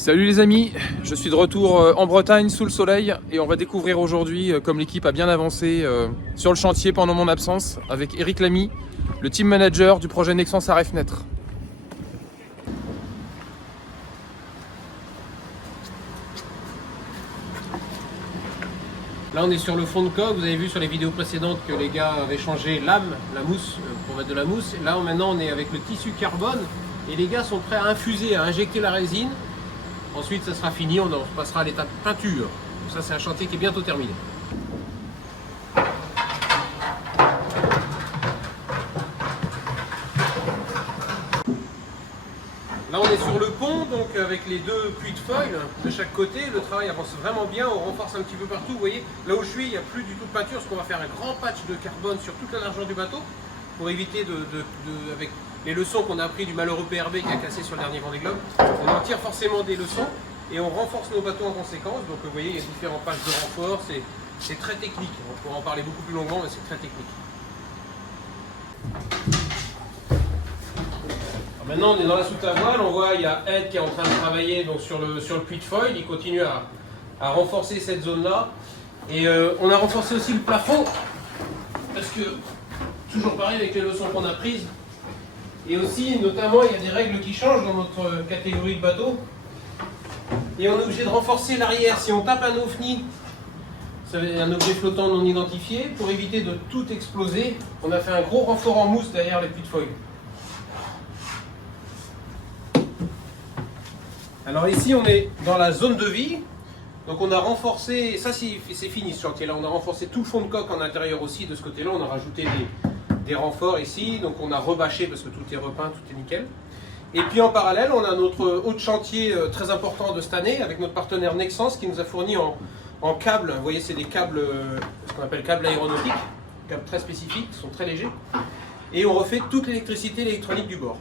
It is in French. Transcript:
Salut les amis, je suis de retour en Bretagne sous le soleil et on va découvrir aujourd'hui, comme l'équipe a bien avancé sur le chantier pendant mon absence, avec Eric Lamy, le team manager du projet Nexans Arrêt Fenêtre. Là on est sur le fond de coque, vous avez vu sur les vidéos précédentes que les gars avaient changé l'âme, la mousse, pour mettre de la mousse. Là maintenant on est avec le tissu carbone et les gars sont prêts à infuser, à injecter la résine. Ensuite ça sera fini, on passera à l'étape peinture. Donc ça c'est un chantier qui est bientôt terminé. Là on est sur le pont, donc avec les deux puits de foil de chaque côté, le travail avance vraiment bien, on renforce un petit peu partout, vous voyez, là où je suis il n'y a plus du tout de peinture, parce qu'on va faire un grand patch de carbone sur toute la largeur du bateau, pour éviter avec les leçons qu'on a appris du malheureux PRB qui a cassé sur le dernier Vendée Globe, on en tire forcément des leçons, et on renforce nos bateaux en conséquence, donc vous voyez il y a différents patchs de renfort, c'est très technique, on pourra en parler beaucoup plus longuement, mais c'est très technique. Maintenant on est dans la soute à voile, on voit il y a Ed qui est en train de travailler donc, sur le puits de foil, il continue à renforcer cette zone là. Et on a renforcé aussi le plafond, parce que, toujours pareil avec les leçons qu'on a prises, et aussi notamment il y a des règles qui changent dans notre catégorie de bateau, et on est obligé de renforcer l'arrière. Si on tape un OFNI, c'est un objet flottant non identifié, pour éviter de tout exploser, on a fait un gros renfort en mousse derrière les puits de foil. Alors ici on est dans la zone de vie, donc on a renforcé, ça c'est fini ce chantier là, on a renforcé tout le fond de coque en intérieur aussi de ce côté là, on a rajouté des renforts ici, donc on a rebâché parce que tout est repeint, tout est nickel. Et puis en parallèle on a notre autre chantier très important de cette année avec notre partenaire Nexans qui nous a fourni en câbles, vous voyez c'est des câbles, ce qu'on appelle câbles aéronautiques, câbles très spécifiques, qui sont très légers, et on refait toute l'électricité et l'électronique du bord.